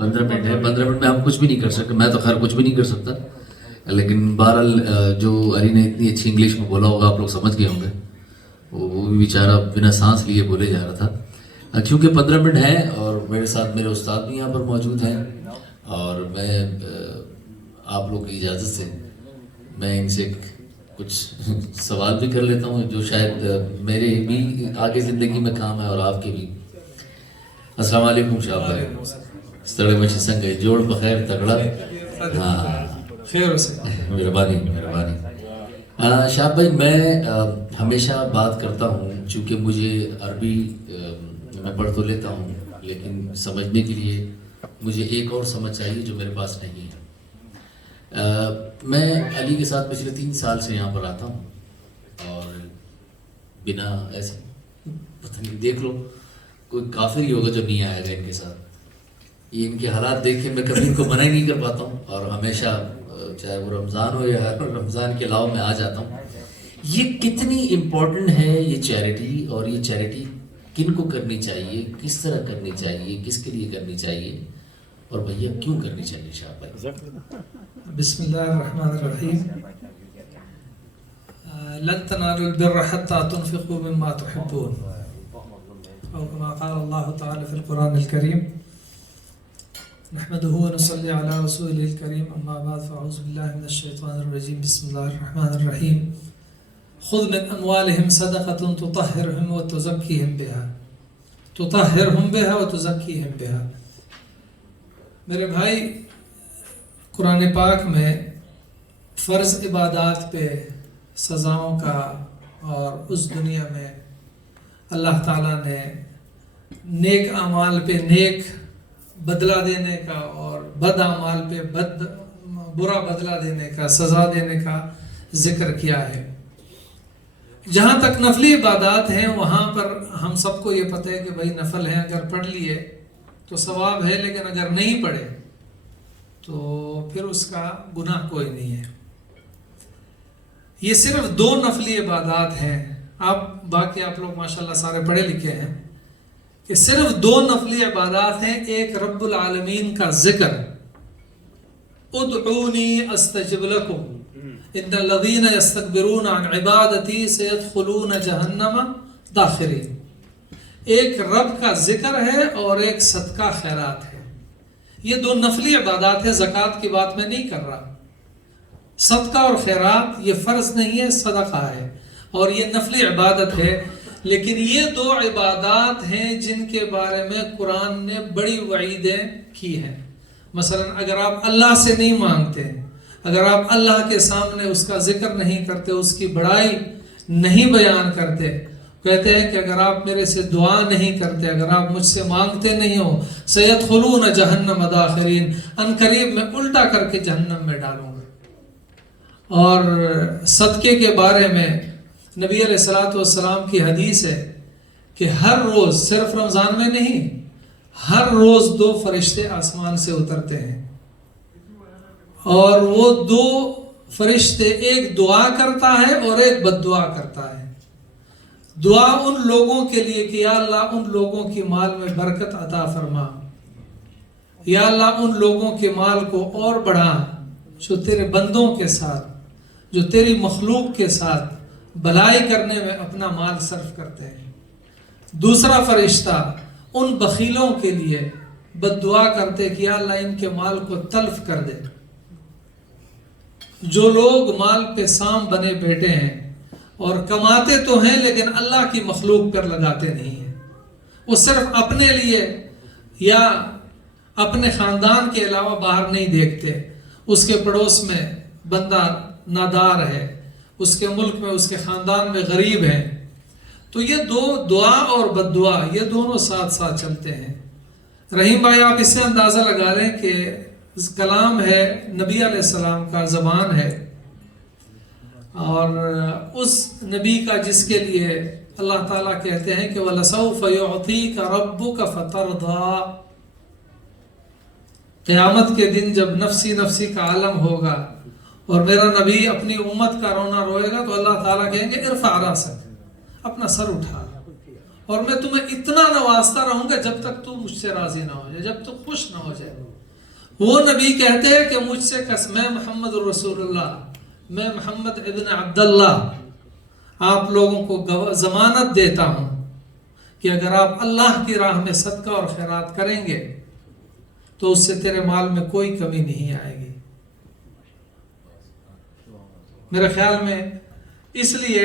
15 minute ہے. 15 minute میں ہم کچھ بھی نہیں کر سکتے. میں تو خیر کچھ بھی نہیں کر سکتا, لیکن بہرحال جو علی نے اتنی اچھی انگلش میں بولا ہوگا آپ لوگ سمجھ گئے ہوں گے. وہ بھی بیچارہ بنا سانس لیے بولے جا رہا تھا. چونکہ 15 منٹ ہیں اور میرے ساتھ میرے استاد بھی یہاں پر موجود ہیں, اور میں آپ لوگ کی اجازت سے میں ان سے کچھ سوال بھی کر لیتا ہوں جو شاید میرے بھی آگے زندگی میں کام ہے اور آپ کے بھی. السلام علیکم شاہ بھائی. ستڑے مچھی سنگے جوڑ بخیر تگڑا. ہاں خیر سے مہربانی مہربانی. شاہ بھائی میں ہمیشہ بات کرتا ہوں, چونکہ مجھے عربی میں پڑھ تو لیتا ہوں, لیکن سمجھنے کے لیے مجھے ایک اور سمجھ چاہیے جو میرے پاس نہیں ہے. میں علی کے ساتھ پچھلے 3 سال سے یہاں پر آتا ہوں, اور بنا ایسے پتہ نہیں دیکھ لو کوئی کافر ہی ہوگا جو نہیں آئے گا ان کے ساتھ. یہ ان کے حالات دیکھ کے میں کبھی ان کو منع ہی نہیں کر پاتا ہوں, اور ہمیشہ چاہے وہ رمضان ہو یا رمضان کے علاوہ میں آ جاتا ہوں. یہ کتنی امپورٹنٹ ہے یہ چیریٹی, اور یہ چیریٹی کن کو کرنی چاہیے, کس طرح کرنی چاہیے, کس کے لیے کرنی چاہیے, اور بھیا کیوں کرنی چاہیے شاہ بھائی؟ بسم اللہ الرحمن الرحیم. لن تنالوا البر حتى تنفقوا مما تحبون, او كما قال الله تعالى في القرآن الكريم. نحمده ونصلي على رسوله الكريم, اما بعد فاعوذ بالله من الشيطان الرجيم. بسم الله الرحمن الرحيم. خذ من اموالهم صدقة تطهرهم وتزكيهم بها. میرے بھائی, قرآن پاک میں فرض عبادات پہ سزاؤں کا اور اس دنیا میں اللہ تعالیٰ نے نیک اعمال پہ نیک بدلہ دینے کا اور بد اعمال پہ برا بدلہ دینے کا, سزا دینے کا ذکر کیا ہے. جہاں تک نفلی عبادات ہیں وہاں پر ہم سب کو یہ پتہ ہے کہ بھائی نفل ہیں, اگر پڑھ لیے تو ثواب ہے, لیکن اگر نہیں پڑھے تو پھر اس کا گناہ کوئی نہیں ہے. یہ صرف 2 نفلی عبادات ہیں. باقی آپ لوگ ماشاءاللہ سارے پڑھے لکھے ہیں کہ صرف 2 نفلی عبادات ہیں. ایک رب العالمین کا ذکر, ادعونی استجب لکم ان الذین یستکبرون عن عبادتی سیدخلون جہنم داخرین. ایک رب کا ذکر ہے اور ایک صدقہ خیرات ہے. یہ 2 نفلی عبادات ہے. زکوٰۃ کی بات میں نہیں کر رہا. صدقہ اور خیرات یہ فرض نہیں ہے, صدقہ ہے, اور یہ نفلی عبادت ہے. لیکن یہ 2 عبادات ہیں جن کے بارے میں قرآن نے بڑی وعیدیں کی ہیں. مثلا اگر آپ اللہ سے نہیں مانگتے, اگر آپ اللہ کے سامنے اس کا ذکر نہیں کرتے, اس کی بڑائی نہیں بیان کرتے, کہتے ہیں کہ اگر آپ میرے سے دعا نہیں کرتے, اگر آپ مجھ سے مانگتے نہیں ہو, سیدخلون جہنم داخرین, ان قریب میں الٹا کر کے جہنم میں ڈالوں گا. اور صدقے کے بارے میں نبی علیہ الصلوۃ والسلام کی حدیث ہے کہ ہر روز, صرف رمضان میں نہیں, ہر روز 2 فرشتے آسمان سے اترتے ہیں, اور وہ 2 فرشتے, ایک دعا کرتا ہے اور ایک بد دعا کرتا ہے. دعا ان لوگوں کے لیے کہ یا اللہ ان لوگوں کی مال میں برکت عطا فرما, یا اللہ ان لوگوں کے مال کو اور بڑھا جو تیرے بندوں کے ساتھ, جو تیری مخلوق کے ساتھ بھلائی کرنے میں اپنا مال صرف کرتے ہیں. دوسرا فرشتہ ان بخیلوں کے لیے بد دعا کرتے کہ یا اللہ ان کے مال کو تلف کر دے. جو لوگ مال پہ سام بنے بیٹھے ہیں اور کماتے تو ہیں لیکن اللہ کی مخلوق پر لگاتے نہیں ہیں, وہ صرف اپنے لیے یا اپنے خاندان کے علاوہ باہر نہیں دیکھتے. اس کے پڑوس میں بندہ نادار ہے, اس کے ملک میں, اس کے خاندان میں غریب ہیں, تو یہ 2 دعا اور بد دعا یہ دونوں ساتھ ساتھ چلتے ہیں. رحیم بھائی آپ اس سے اندازہ لگا لیں کہ کلام ہے نبی علیہ السلام کا, زبان ہے, اور اس نبی کا جس کے لیے اللہ تعالیٰ کہتے ہیں کہ وَلَسَوْفَ يُعْطِيكَ رَبُّكَ فَتَرْضَىٰ. قیامت کے دن جب نفسی نفسی کا عالم ہوگا اور میرا نبی اپنی امت کا رونا روئے گا تو اللہ تعالیٰ کہیں گے ارفع راسک, اپنا سر اٹھا, اور میں تمہیں اتنا نوازتا رہوں گا جب تک تو مجھ سے راضی نہ ہو جائے، جب تک خوش نہ ہو جائے۔ وہ نبی کہتے ہیں کہ مجھ سے قسم، میں محمد الرسول اللہ، میں محمد ابن عبداللہ آپ لوگوں کو ضمانت دیتا ہوں کہ اگر آپ اللہ کی راہ میں صدقہ اور خیرات کریں گے تو اس سے تیرے مال میں کوئی کمی نہیں آئے گی۔ میرے خیال میں اس لیے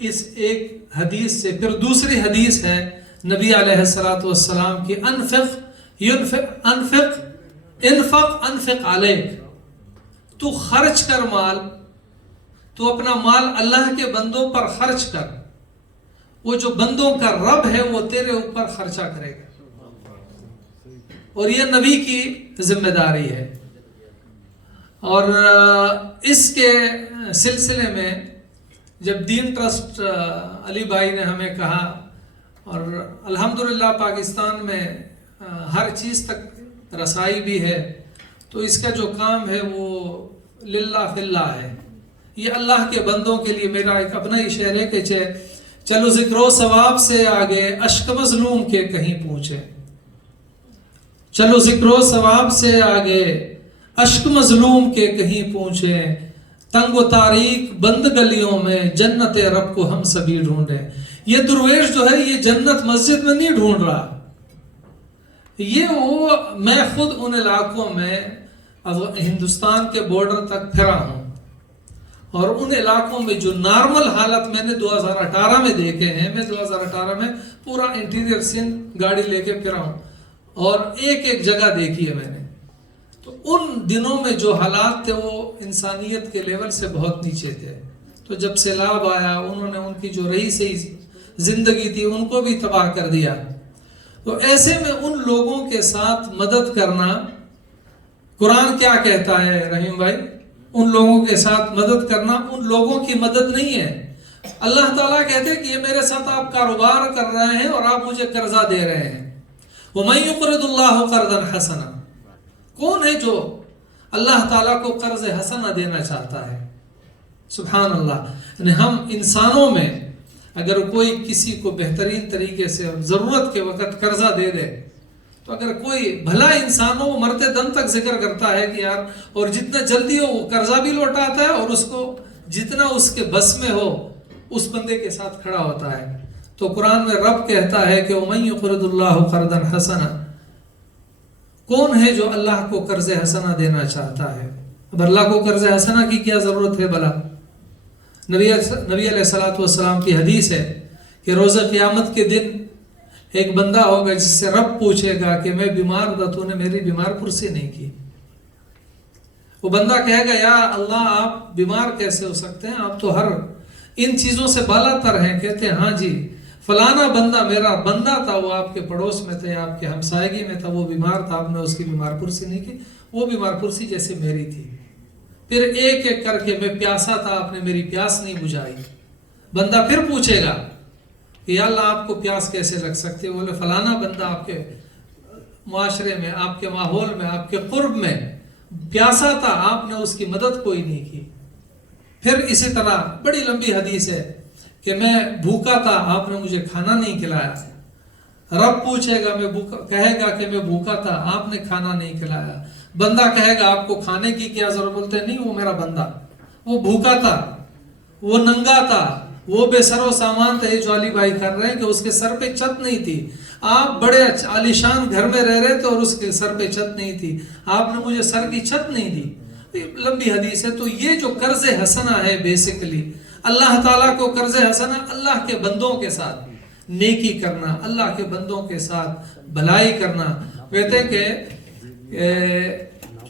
اس ایک حدیث سے پھر دوسری حدیث ہے نبی علیہ الصلوۃ والسلام کی، انفق علیک، تو خرچ کر مال، تو اپنا مال اللہ کے بندوں پر خرچ کر، وہ جو بندوں کا رب ہے وہ تیرے اوپر خرچہ کرے گا، اور یہ نبی کی ذمہ داری ہے۔ اور اس کے سلسلے میں جب دین ٹرسٹ علی بھائی نے ہمیں کہا، اور الحمدللہ پاکستان میں ہر چیز تک رسائی بھی ہے، تو اس کا جو کام ہے وہ للہ فی اللہ ہے، یہ اللہ کے بندوں کے لیے۔ میرا ایک اپنا ہی شعر ہے کہ چلو ذکر و ثواب سے آگے اشک مظلوم کے کہیں پہنچے، چلو ذکر و ثواب سے آگے اشک مظلوم کے کہیں پہنچے، تنگ و تاریک بند گلیوں میں جنت رب کو ہم سبھی ڈھونڈیں۔ یہ درویش جو ہے یہ جنت مسجد میں نہیں ڈھونڈ رہا، میں خود ان علاقوں میں ہندوستان کے بارڈر تک پھرا ہوں، اور ان علاقوں میں جو نارمل حالت میں نے 2018 میں دیکھے ہیں، میں 2018 میں پورا انٹیریئر سندھ گاڑی لے کے پھرا ہوں اور ایک ایک جگہ دیکھی ہے میں نے، تو ان دنوں میں جو حالات تھے وہ انسانیت کے لیول سے بہت نیچے تھے۔ تو جب سیلاب آیا انہوں نے ان کی جو رہی سہی زندگی تھی ان کو بھی تباہ کر دیا۔ تو ایسے میں ان لوگوں کے ساتھ مدد کرنا، قرآن کیا کہتا ہے رحیم بھائی؟ ان لوگوں کے ساتھ مدد کرنا ان لوگوں کی مدد نہیں ہے۔ اللہ تعالیٰ کہتے ہیں کہ یہ میرے ساتھ آپ کاروبار کر رہے ہیں اور آپ مجھے قرضہ دے رہے ہیں۔ وَمَن يُقْرِضُ اللَّهُ قَرْضًا حَسَنًا، کون ہے جو اللہ تعالیٰ کو قرض حسنہ دینا چاہتا ہے؟ سبحان اللہ۔ یعنی ہم انسانوں میں اگر کوئی کسی کو بہترین طریقے سے ضرورت کے وقت قرضہ دے دے، تو اگر کوئی بھلا انسان ہو وہ مرتے دم تک ذکر کرتا ہے کہ یار، اور جتنا جلدی ہو وہ قرضہ بھی لوٹاتا ہے اور اس کو جتنا اس کے بس میں ہو اس بندے کے ساتھ کھڑا ہوتا ہے۔ تو قرآن میں رب کہتا ہے کہ وَمَن يُقْرِضُ اللَّهُ قَرْضًا حَسَنًا، کون ہے جو اللہ کو قرض حسنہ دینا چاہتا ہے؟ اب اللہ کو قرض حسنہ کی کیا ضرورت ہے بھلا؟ نبی علیہ الصلوۃ والسلام کی حدیث ہے کہ روز قیامت کے دن ایک بندہ ہوگا جس سے رب پوچھے گا کہ میں بیمار تھا، تو نے میری بیمار پرسی نہیں کی۔ وہ بندہ کہے گا یا اللہ آپ بیمار کیسے ہو سکتے ہیں، آپ تو ہر ان چیزوں سے بالا تر ہیں۔ کہتے ہیں ہاں جی فلانا بندہ میرا بندہ تھا، وہ آپ کے پڑوس میں تھے، آپ کے ہمسائیگی میں تھا، وہ بیمار تھا، آپ نے اس کی بیمار پرسی نہیں کی، وہ بیمار پرسی جیسے میری تھی۔ پھر ایک ایک کر کے میں پیاسا تھا، آپ نے میری پیاس نہیں بجھائی۔ بندہ پھر پوچھے گا کہ یا اللہ آپ کو پیاس کیسے لگ سکتی ہے؟ بولے فلانا بندہ آپ کے معاشرے میں، آپ کے ماحول میں، آپ کے قرب میں پیاسا تھا، آپ نے اس کی مدد کوئی نہیں کی۔ پھر اسی طرح بڑی لمبی حدیث ہے کہ میں بھوکا تھا، آپ نے مجھے کھانا نہیں کھلایا۔ رب پوچھے گا کہے گا کہ میں بھوکا تھا، آپ نے کھانا نہیں کھلایا۔ بندہ کہے گا آپ کو کھانے کی کیا ضرورت؟ بولتے نہیں وہ میرا بندہ، وہ بھوکا تھا، وہ ننگا تھا، وہ بے سر و سامان تھے جو علی بھائی کر رہے ہیں کہ اس کے سر پہ چھت نہیں تھی۔ آپ بڑے عالیشان گھر میں رہ رہے تھے اور اس کے سر پہ چھت نہیں تھی، آپ نے مجھے سر کی چھت نہیں دی۔ لمبی حدیث ہے۔ تو یہ جو قرض حسنہ ہے بیسیکلی اللہ تعالیٰ کو قرض حسنہ اللہ کے بندوں کے ساتھ نیکی کرنا، اللہ کے بندوں کے ساتھ بھلائی کرنا۔ کہتے ہیں کہ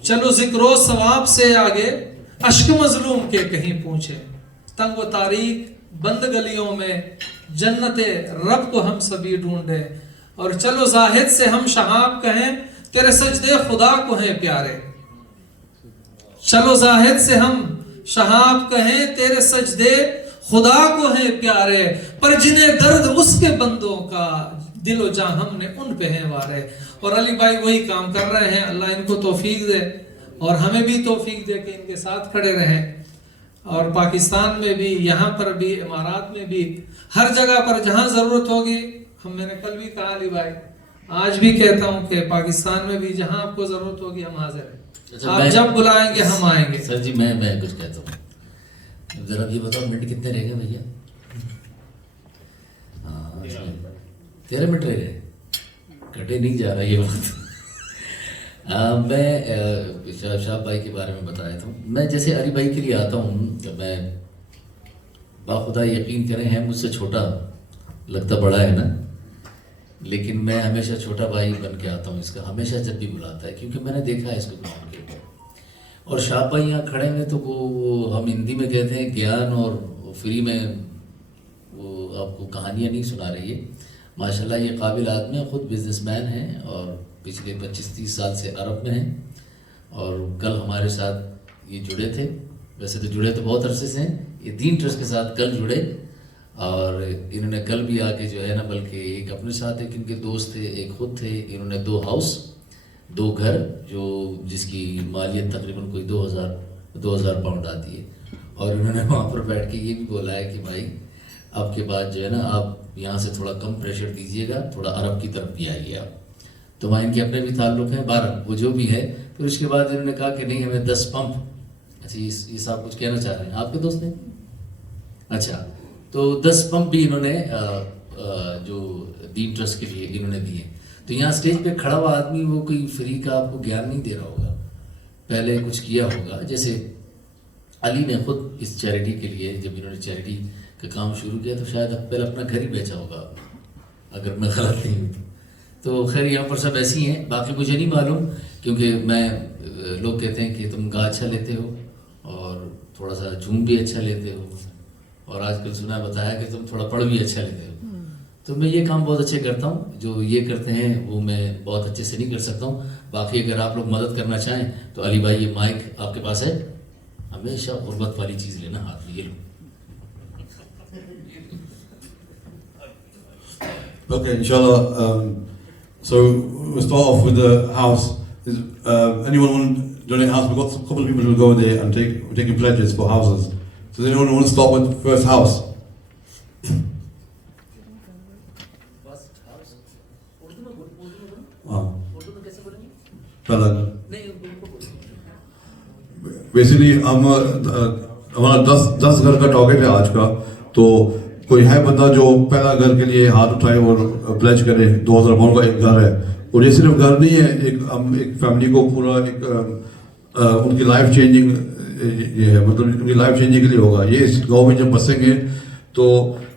چلو ذکر و ثواب سے آگے اشک مظلوم کے کہیں پہنچے، تنگ و تاریک بند گلیوں میں جنت رب کو ہم سبھی ڈھونڈے، اور چلو زاہد سے ہم شہاب کہیں تیرے سجدے خدا کو ہیں پیارے۔ چلو زاہد سے ہم شہاب کہیں تیرے سجدے خدا کو ہیں پیارے، پر جنہیں درد اس کے بندوں کا دل و جاں ہم نے ان پہ ہیں وارے۔ اور علی بھائی وہی کام کر رہے ہیں، اللہ ان کو توفیق دے اور ہمیں بھی توفیق دے کہ ان کے ساتھ کھڑے رہیں۔ اور پاکستان میں بھی، یہاں پر بھی، امارات میں بھی، ہر جگہ پر جہاں ضرورت ہوگی ہم میں نے کل بھی کہا علی بھائی آج بھی کہتا ہوں کہ پاکستان میں بھی جہاں آپ کو ضرورت ہوگی ہم حاضر ہیں, آپ جب بلائیں گے ہم آئیں گے. سر جی میں کچھ کہتا ہوں, ذرا یہ بتاؤ منٹ کتنے رہ گئے بھیا؟ ہاں 13 منٹ رہ گئے, کٹے نہیں جا رہا یہ بات. میں شاہ بھائی کے بارے میں بتایا تھا. میں جیسے علی بھائی کے لیے آتا ہوں کہ میں باخدا یقین کریں ہیں مجھ سے چھوٹا لگتا بڑا ہے نا, لیکن میں ہمیشہ چھوٹا بھائی بن کے آتا ہوں اس کا, ہمیشہ جب بھی بلاتا ہے, کیونکہ میں نے دیکھا ہے اس کو گراؤنڈ کے اوپر. اور شاہ بھائی یہاں کھڑے ہیں تو وہ ہم ہندی میں کہتے ہیں گیان, اور فری میں وہ آپ کو کہانیاں نہیں سنا رہی ہے. ماشاءاللہ یہ قابل آدمی ہے, خود بزنس مین ہیں اور پچھلے 25-30 سال سے عرب میں ہیں. اور کل ہمارے ساتھ یہ جڑے تھے, ویسے تو جڑے تو بہت عرصے سے ہیں, یہ دین ٹرسٹ کے ساتھ کل جڑے. اور انہوں نے کل بھی آ کے جو ہے نا, بلکہ ایک اپنے ساتھ ایک ان کے دوست تھے, ایک خود تھے, انہوں نے 2 ہاؤس 2 گھر جو جس کی مالیت تقریباً کوئی 2000 پاؤنڈ آتی ہے. اور انہوں نے وہاں پر بیٹھ کے یہ بھی بولا ہے کہ بھائی اب کے بعد جو ہے نا آپ یہاں سے تھوڑا کم پریشر دیجیے گا, تھوڑا عرب کی طرف بھی آئیے آپ. تو وہاں ان کے اپنے بھی تعلق ہیں 12 وہ جو بھی ہے. پھر اس کے بعد انہوں نے کہا کہ نہیں ہمیں 10 پمپ. اچھا یہ صاحب کچھ کہنا چاہ رہے ہیں, آپ کے دوست ہیں؟ اچھا تو 10 پمپ بھی انہوں نے جو دین ٹرسٹ کے لیے انہوں نے دیے. تو یہاں اسٹیج پہ کھڑا ہوا آدمی وہ کوئی فری کا آپ کو گیان نہیں دے رہا ہوگا, پہلے کچھ کیا ہوگا. جیسے علی نے خود اس چیریٹی کے لیے جب انہوں نے چیریٹی کا کام شروع کیا تو شاید پہلے اپنا گھر ہی بیچا ہوگا اگر میں غلط نہیں ہوں تو. خیر یہاں پر سب ایسی ہیں, باقی مجھے نہیں معلوم, کیونکہ میں لوگ کہتے ہیں کہ تم گا اچھا لیتے ہو اور تھوڑا سا جھوم بھی اچھا لیتے ہو, اور آج کل سنا بتایا کہ تم تھوڑا پڑھ بھی اچھا لیتے ہو. تو میں یہ کام بہت اچھے کرتا ہوں, جو یہ کرتے ہیں وہ میں بہت اچھے سے نہیں کر سکتا ہوں. باقی اگر آپ لوگ مدد کرنا چاہیں تو علی بھائی یہ مائک آپ کے پاس ہے, ہمیشہ غربت والی چیز لینا ہاتھ میں, یہ لو. Okay, inshallah. So we'll start off with the house. Anyone want to donate a house? We've got a couple of people who will go there and we're taking pledges for houses. So does anyone want to start with the first house? Basically ہمارا 10 گھر کا target ہے آج کا. تو کوئی ہے بندہ جو پہلا گھر کے لیے ہاتھ اٹھائے اور پلیج کرے. 2000 پاؤنڈ کا ایک گھر ہے, اور یہ صرف گھر نہیں ہے, ہم ایک فیملی کو پورا ایک ان کی لائف چینجنگ یہ ہے, مطلب ان کی لائف چینجنگ کے لیے ہوگا. یہ اس گاؤں میں جب بسیں گے تو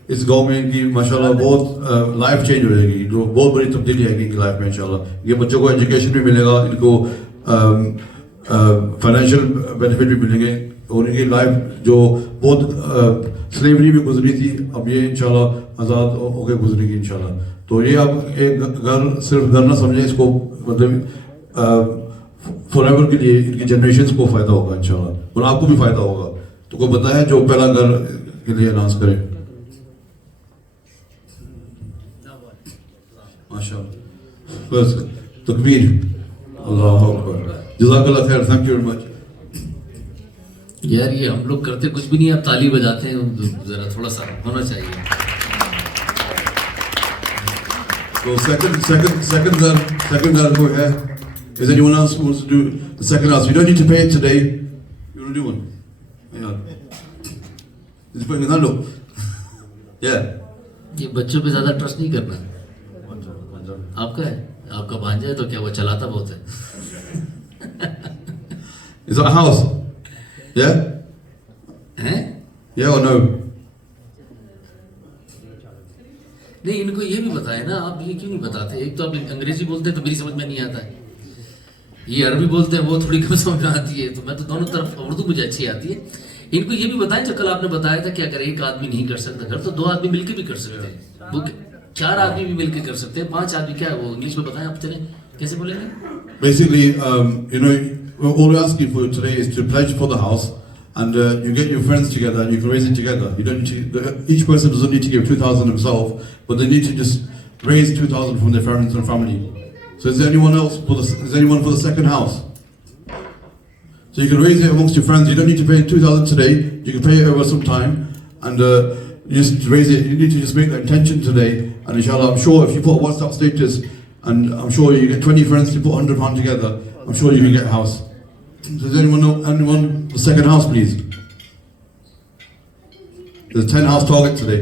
اس گاؤں میں ان کی ماشاءاللہ بہت لائف چینج ہو جائے گی, جو بہت بڑی تبدیلی آئے گی ان کی لائف میں انشاءاللہ. یہ بچوں کو ایجوکیشن بھی ملے گا, ان کو فائنینشیل بینیفٹ بھی ملیں گے, اور ان کی لائف جو بہت سلیوری بھی گزری تھی اب یہ انشاءاللہ آزاد ہو کے گزرے گی انشاءاللہ. تو یہ آپ ایک گھر صرف گھر نہ سمجھیں, اس کو مطلب فار ایور کے لیے ان کی جنریشنز کو فائدہ ہوگا انشاءاللہ, اور آپ کو بھی فائدہ ہوگا. تو کوئی بتائے جو پہلا گھر کے لیے اناؤنس کرے. ماشاءاللہ, بس تکبیر, اللہ اکبر, جزاک اللہ خیر, تھینک یو ویری مچ. یار یہ ہم لوگ کرتے کچھ بھی نہیں, آپ تالی بجاتے ہیں, ذرا تھوڑا سا ہونا چاہیے. تو second گھر کوئی ہے? Is anyone else who wants to do the second house? You don't need to pay it today. You want to do one? Yeah. Is it putting it on? Yeah. یہ بچوں پہ زیادہ ٹرسٹ نہیں کرنا. آپ کا ہے, آپ کا بھانجا ہے تو کیا وہ چلاتا بہت ہے. Is that a house? Yeah? Yeah or no? نہیں ان کو یہ بھی بتائے نا, آپ یہ کیوں نہیں بتاتے؟ ایک تو آپ انگریزی بولتے ہیں تو میری سمجھ میں نہیں آتا ہے, یہ عربی بولتے ہیں وہ تھوڑی کم سمجھ میں آتی ہے, تو میں تو دونوں طرف, اردو مجھے اچھی آتی ہے. ان کو یہ بھی بتائیں جو کل آپ نے بتایا تھا کہ اگر ایک آدمی نہیں کر سکتا گھر تو 2 آدمی مل کے بھی کر سکتے ہیں, وہ 4 آدمی بھی مل کے کر سکتے ہیں, 5 آدمی کیا ہے وہ انگلش میں بتائیں آپ, چلیں کیسے بولیں گے. Basically, you know, all we're asking for today is to pledge for the house, and you get your friends together and you can raise it together. You don't need to, each person doesn't need to give 2,000 himself, but they need to just raise 2,000 from their parents and family. So is there anyone else is there anyone for the second house? So you can raise it amongst your friends. You don't need to pay 2,000 today. You can pay it over some time, and you just raise it. You need to just make the intention today And inshallah, I'm sure if you put WhatsApp status, and I'm sure you get 20 friends to put 100 pounds together, I'm sure you can get a house. Does anyone know anyone the second house, please? There's 10 house target today.